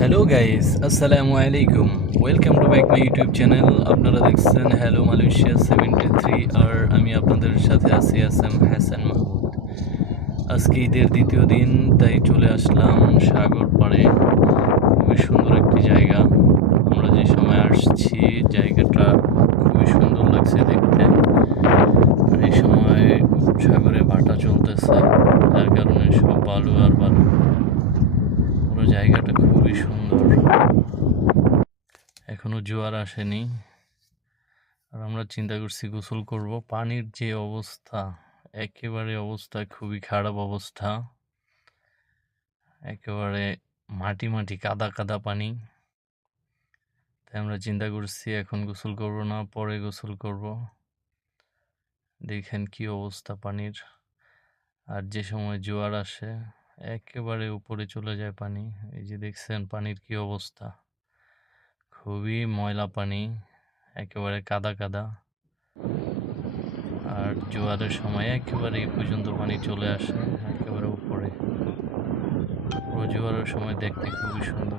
Hello guys, আসসালামু আলাইকুম। Welcome to back my YouTube channel. আপনারা দেখছেন হ্যালো মালয়েশিয়া 73, আর আমি আপনাদের সাথে আছি এসএম হাসান মাহমুদ। আজকে ঈদের দ্বিতীয় দিন, তাই চলে আসলাম সাগর পাড়ে। খুবই সুন্দর একটি জায়গা। আমরা যে সময় আসছি জায়গাটা খুবই সুন্দর লাগছে দেখতে। আর এই সময় সাগরে ভাটা চলতেছে, যার কারণে সব বালু আর বালু। পুরো জায়গাটা খুবই সুন্দর। এখনো জোয়ার আসেনি, আর আমরা চিন্তা করছি গোসল করব। পানির যে অবস্থা, একেবারে অবস্থা খুবই খারাপ অবস্থা। একেবারে মাটি মাটি কাদা কাদা পানি। তাই আমরা চিন্তা করছি এখন গোসল করব না, পরে গোসল করব। দেখেন কি অবস্থা পানির। আর যে সময় জোয়ার আসে একেবারে উপরে চলে যায় পানি। এই যে দেখছেন পানির কি অবস্থা, খুবই ময়লা পানি, একেবারে কাদা কাদা। আর জোয়ারের সময় একেবারে এই পর্যন্ত পানি চলে আসে, একেবারে উপরে। পুরো জোয়ারের সময় দেখতে খুবই সুন্দর।